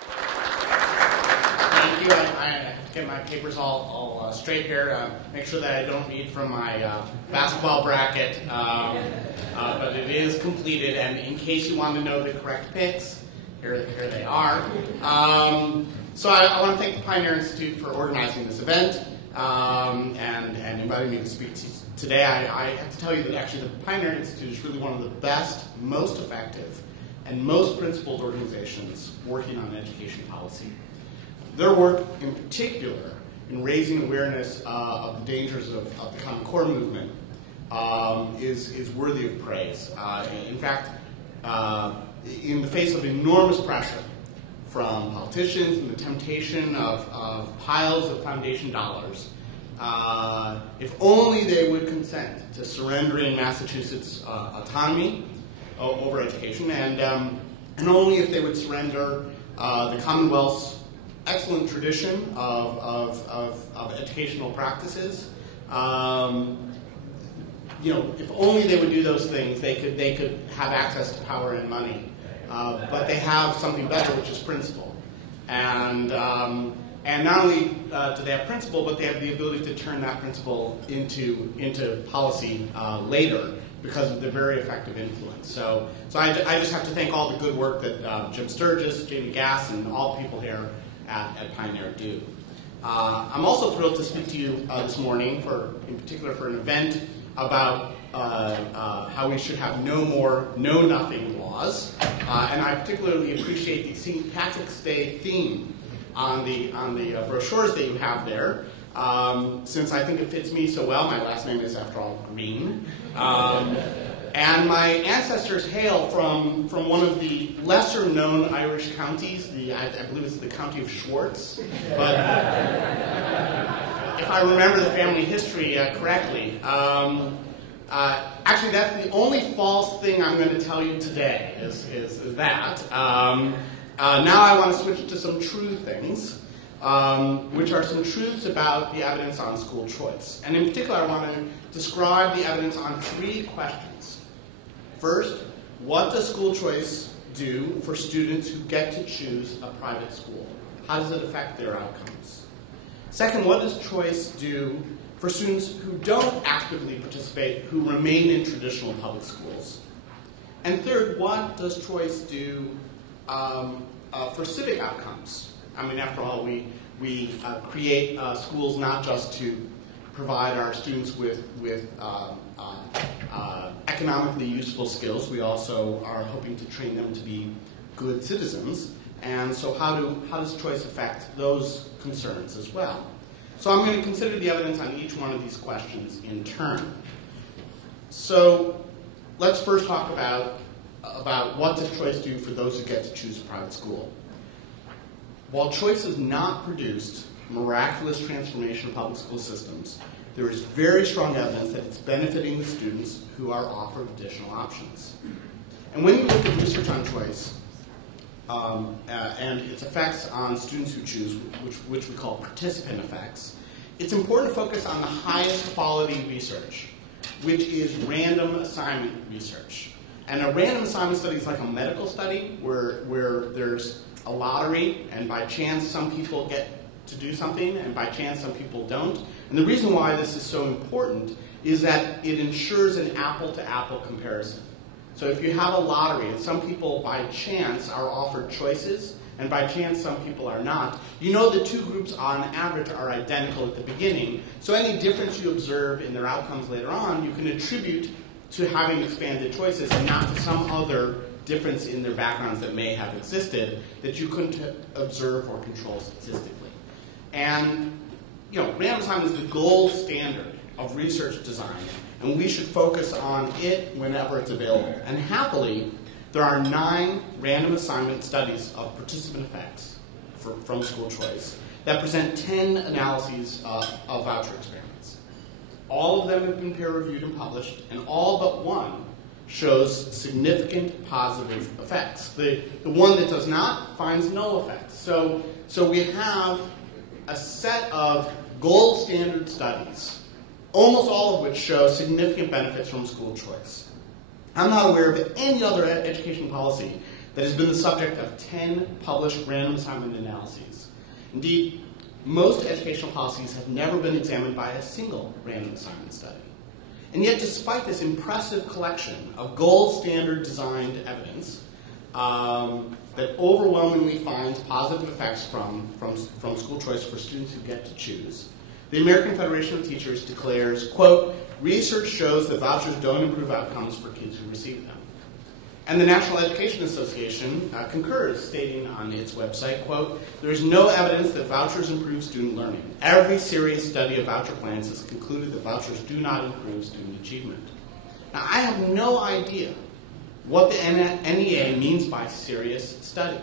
Thank you. I have to get my papers all straight here. Make sure that I don't read from my basketball bracket. But it is completed, and in case you want to know the correct picks, here they are. So I want to thank the Pioneer Institute for organizing this event and inviting me to speak today. I have to tell you that actually the Pioneer Institute is really one of the best, most effective, and most principled organizations working on education policy. Their work in particular in raising awareness of the dangers of the Common Core movement is worthy of praise. In fact, in the face of enormous pressure from politicians and the temptation of piles of foundation dollars, if only they would consent to surrendering Massachusetts' autonomy over education, and only if they would surrender the Commonwealth's excellent tradition of educational practices. If only they would do those things, they could have access to power and money. But they have something better, which is principle. And not only do they have principle, but they have the ability to turn that principle into policy later because of their very effective influence. So I just have to thank all the good work that Jim Sturgis, Jamie Gass, and all the people here at Pioneer do. I'm also thrilled to speak to you this morning, in particular for an event about how we should have no more know-nothing laws. And I particularly appreciate the St. Patrick's Day theme on the brochures that you have there, since I think it fits me so well. My last name is, after all, Greene. And my ancestors hail from one of the lesser-known Irish counties. I believe it's the county of Schwartz. But if I remember the family history correctly, actually that's the only false thing I'm going to tell you today, is that. Now I want to switch to some true things, which are some truths about the evidence on school choice. And in particular, I want to describe the evidence on 3 questions. First, what does school choice do for students who get to choose a private school? How does it affect their outcomes? Second, what does choice do for students who don't actively participate, who remain in traditional public schools? And third, what does choice do for civic outcomes? I mean, after all, we create schools not just to provide our students with economically useful skills. We also are hoping to train them to be good citizens. And so how does choice affect those concerns as well? So I'm going to consider the evidence on each one of these questions in turn. So let's first talk about what does choice do for those who get to choose a private school. While choice has not produced miraculous transformation of public school systems, there is very strong evidence that it's benefiting the students who are offered additional options. And when you look at research on choice and its effects on students who choose, which we call participant effects, it's important to focus on the highest quality research, which is random assignment research. And a random assignment study is like a medical study where there's a lottery, and by chance some people get to do something, and by chance some people don't. And the reason why this is so important is that it ensures an apple-to-apple comparison. So if you have a lottery, and some people by chance are offered choices, and by chance some people are not, you know the 2 groups on average are identical at the beginning, so any difference you observe in their outcomes later on, you can attribute to having expanded choices and not to some other difference in their backgrounds that may have existed that you couldn't observe or control statistically. And random assignment is the gold standard of research design, and we should focus on it whenever it's available. And happily, there are 9 random assignment studies of participant effects from school choice that present 10 analyses of voucher experiments. All of them have been peer-reviewed and published, and all but one shows significant positive effects. The one that does not finds no effects. So we have a set of gold standard studies, almost all of which show significant benefits from school choice. I'm not aware of any other education policy that has been the subject of 10 published random assignment analyses. Indeed, most educational policies have never been examined by a single random assignment study. And yet, despite this impressive collection of gold standard designed evidence that overwhelmingly finds positive effects from school choice for students who get to choose, the American Federation of Teachers declares, quote, research shows that vouchers don't improve outcomes for kids who receive them. And the National Education Association concurs, stating on its website, quote, there is no evidence that vouchers improve student learning. Every serious study of voucher plans has concluded that vouchers do not improve student achievement. Now, I have no idea what the NEA means by serious study,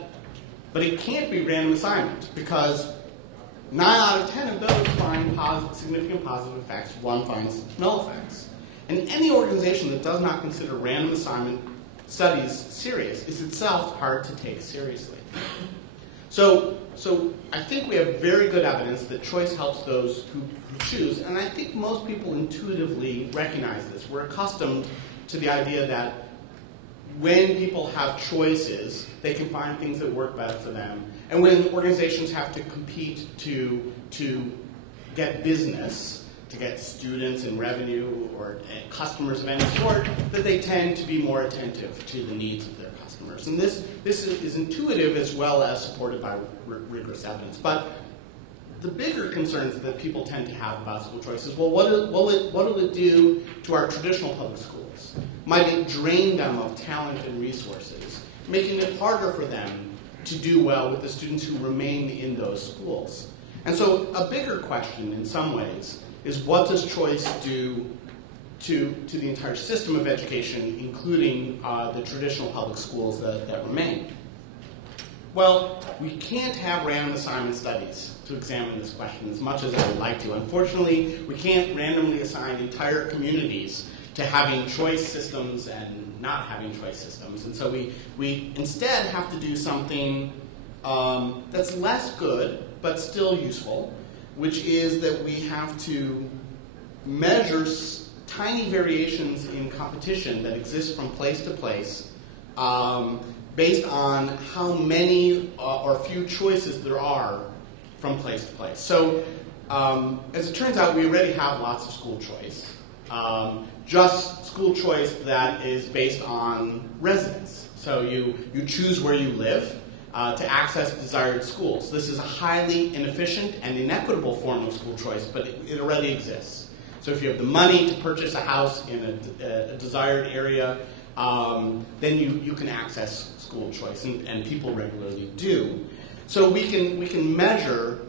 but it can't be random assignment, because 9 out of 10 of those find significant positive effects, 1 finds no effects. And any organization that does not consider random assignment studies serious is itself hard to take seriously. So I think we have very good evidence that choice helps those who choose, and I think most people intuitively recognize this. We're accustomed to the idea that when people have choices, they can find things that work better for them. And when organizations have to compete to get business, to get students and revenue or customers of any sort, that they tend to be more attentive to the needs of their customers. And this is intuitive as well as supported by rigorous evidence. But the bigger concerns that people tend to have about school choice is, well, what will it do to our traditional public schools? Might it drain them of talent and resources, making it harder for them to do well with the students who remain in those schools? And so a bigger question in some ways is, what does choice do to the entire system of education, including the traditional public schools that remain? Well, we can't have random assignment studies to examine this question as much as I would like to. Unfortunately, we can't randomly assign entire communities to having choice systems and not having choice systems. And so we instead have to do something that's less good, but still useful, which is that we have to measure tiny variations in competition that exist from place to place based on how many or few choices there are from place to place. So as it turns out, we already have lots of school choice. Just school choice that is based on residence. So you choose where you live to access desired schools. This is a highly inefficient and inequitable form of school choice, but it already exists. So if you have the money to purchase a house in a desired area, then you can access school choice, and people regularly do. So we can measure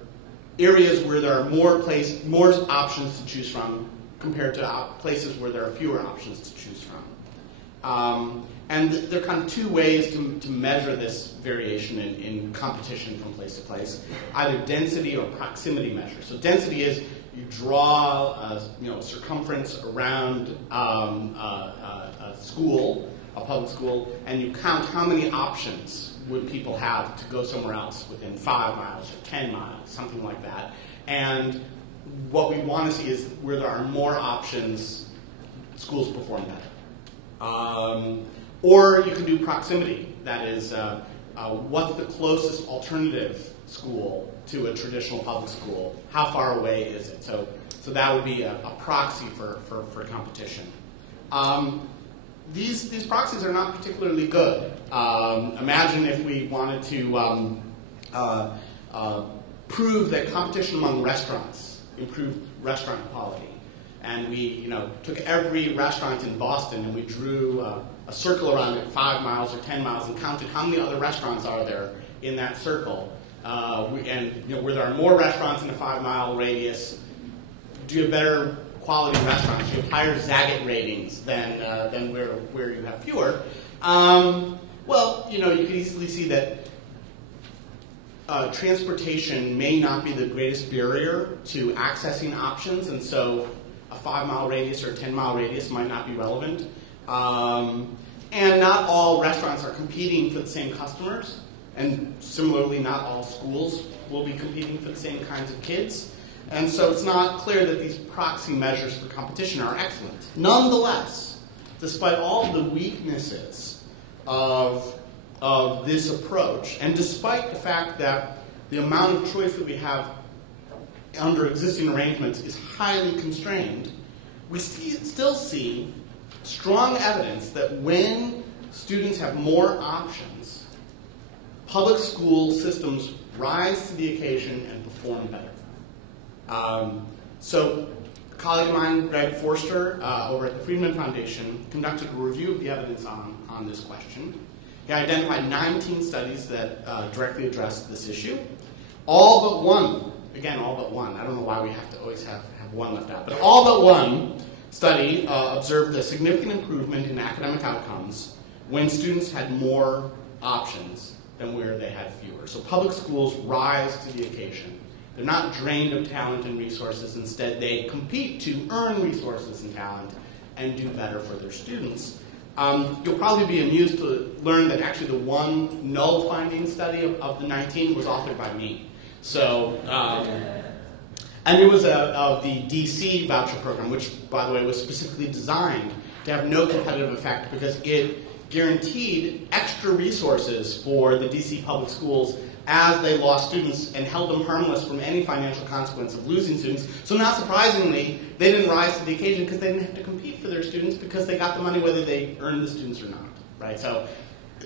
areas where there are more options to choose from compared to places where there are fewer options to choose from. And there are kind of two ways to measure this variation in competition from place to place, either density or proximity measure. So density is you draw a circumference around a school, a public school, and you count how many options would people have to go somewhere else within 5 miles or 10 miles, something like that. And what we want to see is where there are more options, schools perform better. Or you can do proximity. That is, what's the closest alternative school to a traditional public school? How far away is it? So that would be a proxy for competition. These proxies are not particularly good. Imagine if we wanted to prove that competition among restaurants improved restaurant quality. And we took every restaurant in Boston and we drew a circle around it 5 miles or 10 miles and counted how many other restaurants are there in that circle. Where there are more restaurants in a 5-mile radius, do you have better quality restaurants? You have higher Zagat ratings than where you have fewer. You could easily see that transportation may not be the greatest barrier to accessing options, and so a 5-mile radius or a 10-mile radius might not be relevant. And not all restaurants are competing for the same customers, and similarly, not all schools will be competing for the same kinds of kids. And so it's not clear that these proxy measures for competition are excellent. Nonetheless, despite all the weaknesses of of this approach, and despite the fact that the amount of choice that we have under existing arrangements is highly constrained, we still see strong evidence that when students have more options, public school systems rise to the occasion and perform better. So a colleague of mine, Greg Forster, over at the Friedman Foundation, conducted a review of the evidence on this question. He identified 19 studies that directly addressed this issue. All but one, again, all but one, I don't know why we have to always have one left out, but all but one study observed a significant improvement in academic outcomes when students had more options than where they had fewer. So public schools rise to the occasion. They're not drained of talent and resources. Instead, they compete to earn resources and talent and do better for their students. You'll probably be amused to learn that actually the one null finding study of the 19 was authored by me. So, and it was of the DC voucher program, which, by the way, was specifically designed to have no competitive effect because it guaranteed extra resources for the DC public schools as they lost students and held them harmless from any financial consequence of losing students. So not surprisingly, they didn't rise to the occasion because they didn't have to compete for their students because they got the money whether they earned the students or not, right? So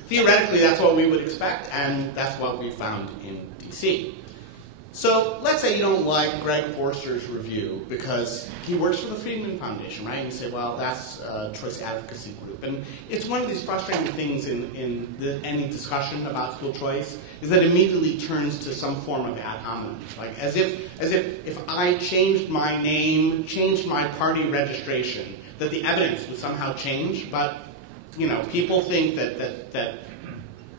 theoretically, that's what we would expect, and that's what we found in DC. So let's say you don't like Greg Forster's review because he works for the Friedman Foundation, right? And you say, well, that's a choice advocacy group. And it's one of these frustrating things in any discussion about school choice is that it immediately turns to some form of ad hominem. Like as if I changed my name, changed my party registration, that the evidence would somehow change. But, you know, people think that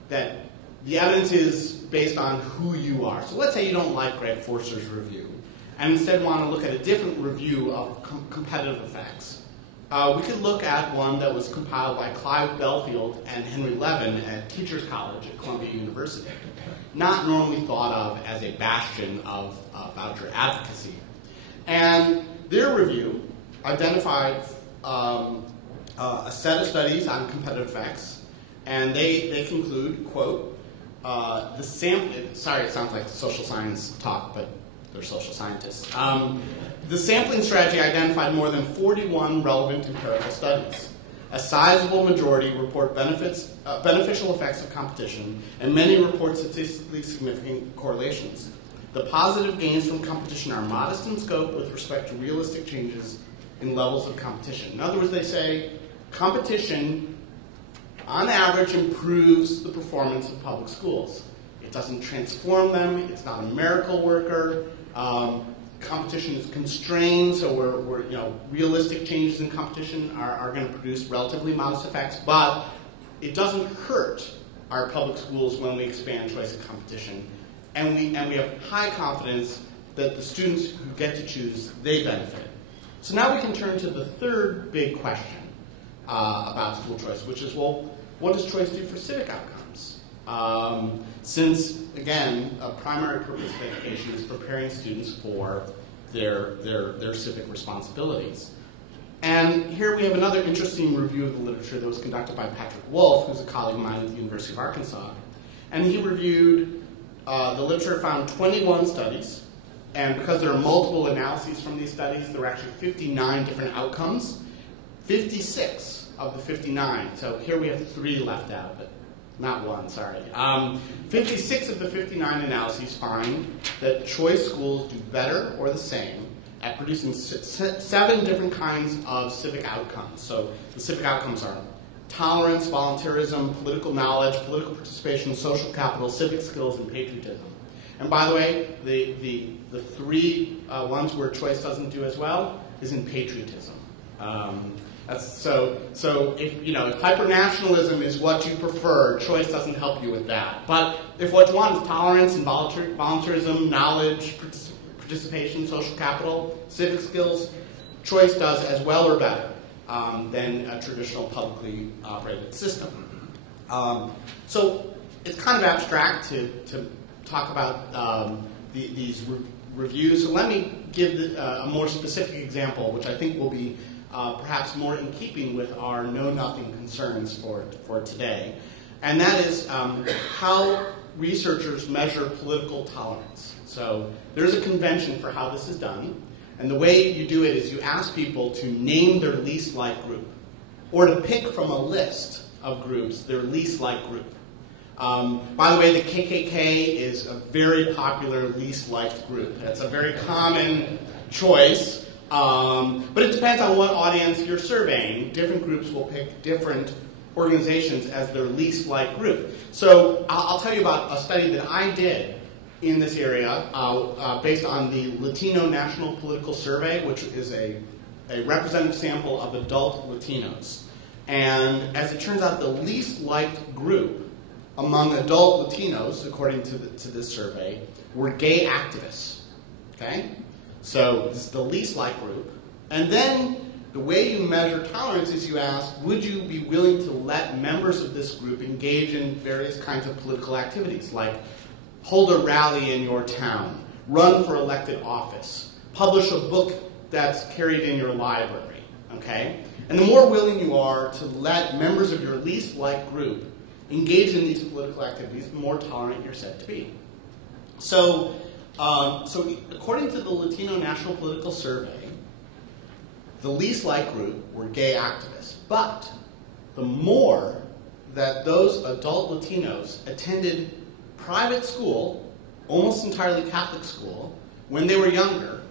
the evidence is based on who you are. So let's say you don't like Greg Forster's review and instead want to look at a different review of competitive effects. We could look at one that was compiled by Clive Belfield and Henry Levin at Teachers College at Columbia University, not normally thought of as a bastion of voucher advocacy. And their review identified a set of studies on competitive effects, and they conclude, quote, the sampling, sorry, it sounds like social science talk, but they're social scientists. The sampling strategy identified more than 41 relevant empirical studies. A sizable majority report beneficial effects of competition, and many report statistically significant correlations. The positive gains from competition are modest in scope with respect to realistic changes in levels of competition. In other words, they say competition on average improves the performance of public schools. It doesn't transform them. It's not a miracle worker. Competition is constrained, so realistic changes in competition are going to produce relatively modest effects, but it doesn't hurt our public schools when we expand choice of competition. And we have high confidence that the students who get to choose, they benefit. So now we can turn to the third big question about school choice, which is, well, what does choice do for civic outcomes? Since, again, a primary purpose of education is preparing students for their civic responsibilities. And here we have another interesting review of the literature that was conducted by Patrick Wolf, who's a colleague of mine at the University of Arkansas. And he reviewed, the literature found 21 studies, and because there are multiple analyses from these studies, there were actually 59 different outcomes. 56 of the 59, so here we have 3 left out, but not one, sorry. 56 of the 59 analyses find that choice schools do better or the same at producing 7 different kinds of civic outcomes. So the civic outcomes are tolerance, volunteerism, political knowledge, political participation, social capital, civic skills, and patriotism. And by the way, the 3 ones where choice doesn't do as well is in patriotism. So if hypernationalism is what you prefer, choice doesn't help you with that. But if what you want is tolerance and volunteerism, knowledge, participation, social capital, civic skills, choice does as well or better than a traditional publicly operated system. So it's kind of abstract to talk about these reviews. So let me give a more specific example, which I think will be perhaps more in keeping with our know-nothing concerns for today. and that is how researchers measure political tolerance. So there's a convention for how this is done, and the way you do it is you ask people to name their least liked group, or to pick from a list of groups their least liked group. By the way, the KKK is a very popular least liked group. It's a very common choice, but it depends on what audience you're surveying. Different groups will pick different organizations as their least liked group. So I'll tell you about a study that I did in this area based on the Latino National Political Survey, which is a representative sample of adult Latinos. And as it turns out, the least liked group among adult Latinos, according to this survey, were gay activists. Okay? So this is the least liked group. And then the way you measure tolerance is you ask, would you be willing to let members of this group engage in various kinds of political activities, like hold a rally in your town, run for elected office, publish a book that's carried in your library, okay? And the more willing you are to let members of your least liked group engage in these political activities, the more tolerant you're said to be. So according to the Latino National Political Survey, the least liked group were gay activists. But the more that those adult Latinos attended private school, almost entirely Catholic school, when they were younger,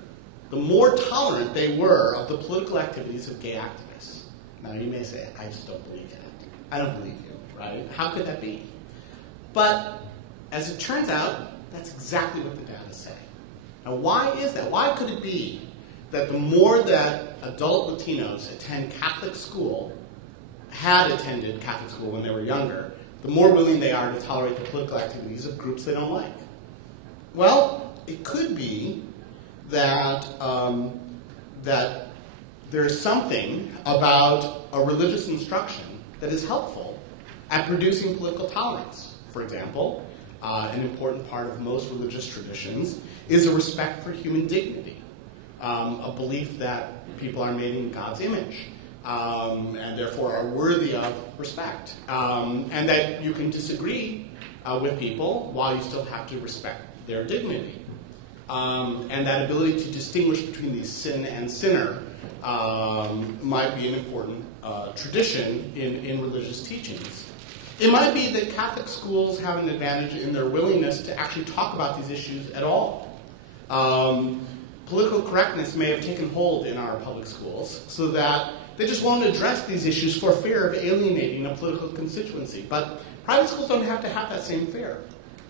the more tolerant they were of the political activities of gay activists. Now you may say, I just don't believe it. I don't believe you, right? How could that be? But as it turns out, that's exactly what the data say. Now why is that? Why could it be that the more that adult Latinos attend Catholic school, had attended Catholic school when they were younger, the more willing they are to tolerate the political activities of groups they don't like? Well, it could be that, that there's something about a religious instruction that is helpful at producing political tolerance. For example, an important part of most religious traditions is a respect for human dignity, a belief that people are made in God's image, and therefore are worthy of respect, and that you can disagree with people while you still have to respect their dignity. And that ability to distinguish between the sin and sinner might be an important tradition in religious teachings. It might be that Catholic schools have an advantage in their willingness to actually talk about these issues at all. Political correctness may have taken hold in our public schools so that they just won't address these issues for fear of alienating a political constituency. But private schools don't have to have that same fear,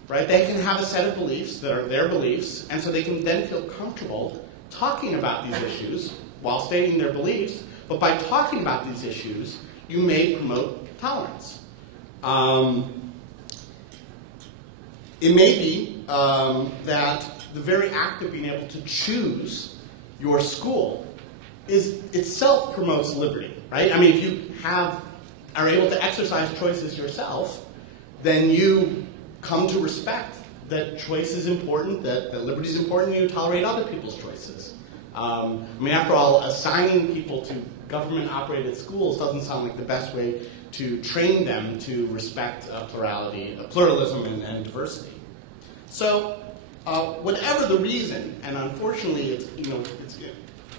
right? They can have a set of beliefs that are their beliefs, and so they can then feel comfortable talking about these issues while stating their beliefs. But by talking about these issues, you may promote tolerance. It may be that the very act of being able to choose your school itself promotes liberty, right? I mean, if you are able to exercise choices yourself, then you come to respect that choice is important, that liberty is important, and you tolerate other people's choices. I mean, after all, assigning people to government-operated schools doesn't sound like the best way to train them to respect pluralism and diversity. So, whatever the reason, and unfortunately, it's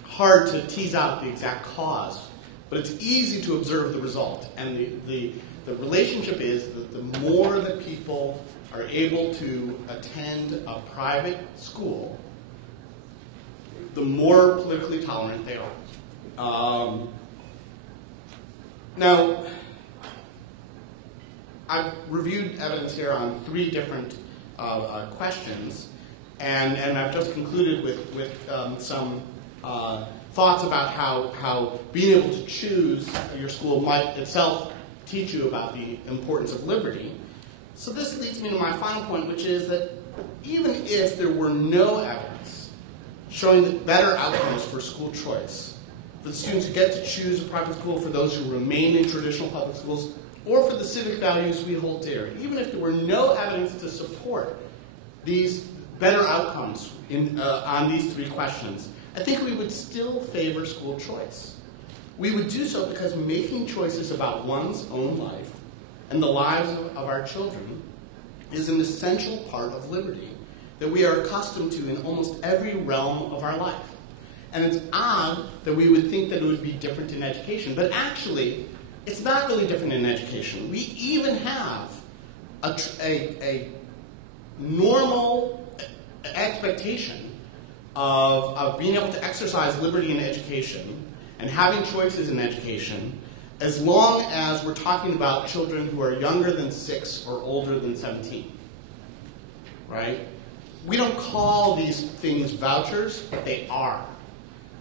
hard to tease out the exact cause, but it's easy to observe the result. And the relationship is that the more that people are able to attend a private school, the more politically tolerant they are. Now, I've reviewed evidence here on 3 different questions, and I've just concluded with some thoughts about how being able to choose your school might itself teach you about the importance of liberty. So this leads me to my final point, which is that even if there were no evidence showing better outcomes for school choice, for the students who get to choose a private school, for those who remain in traditional public schools, or for the civic values we hold dear, even if there were no evidence to support these better outcomes on these 3 questions, I think we would still favor school choice. We would do so because making choices about one's own life and the lives of our children is an essential part of liberty that we are accustomed to in almost every realm of our life. And it's odd that we would think that it would be different in education, but actually, it's not really different in education. We even have a normal expectation of being able to exercise liberty in education and having choices in education, as long as we're talking about children who are younger than 6 or older than 17, right? We don't call these things vouchers, but they are.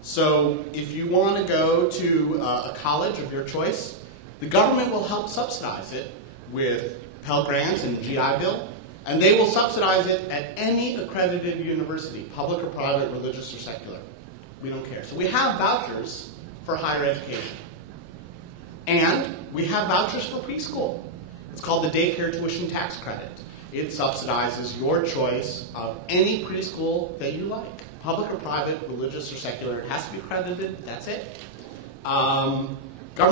So if you want to go to a college of your choice, the government will help subsidize it with Pell Grants and GI Bill, and they will subsidize it at any accredited university, public or private, religious or secular. We don't care. So we have vouchers for higher education. And we have vouchers for preschool. It's called the Daycare Tuition Tax Credit. It subsidizes your choice of any preschool that you like. Public or private, religious or secular. It has to be accredited. That's it. Government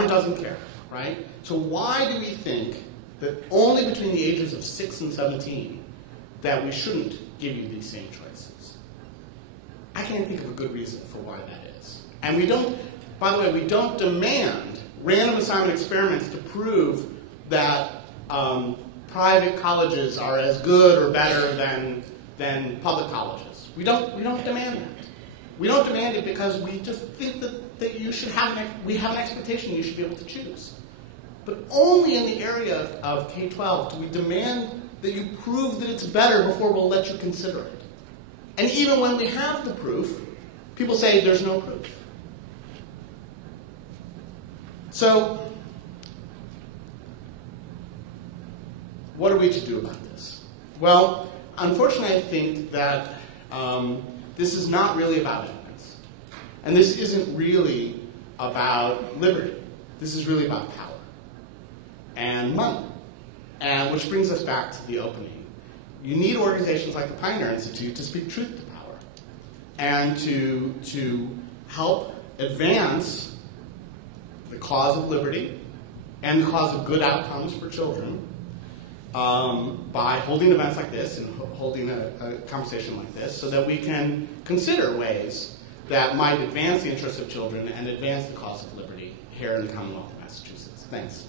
doesn't care, right? So why do we think that only between the ages of 6 and 17 that we shouldn't give you these same choices? I can't think of a good reason for why that is. And we don't, by the way, we don't demand random assignment experiments to prove that private colleges are as good or better than public colleges. We don't demand that. We don't demand it because we just think that you should have we have an expectation you should be able to choose. But only in the area of K-12 do we demand that you prove that it's better before we'll let you consider it. And even when we have the proof, people say there's no proof. So, what are we to do about this? Well, unfortunately, I think that this is not really about evidence. And this isn't really about liberty. This is really about power and money. And which brings us back to the opening. You need organizations like the Pioneer Institute to speak truth to power and to help advance the cause of liberty and the cause of good outcomes for children by holding events like this and holding a conversation like this so that we can consider ways that might advance the interests of children and advance the cause of liberty here in the Commonwealth of Massachusetts. Thanks.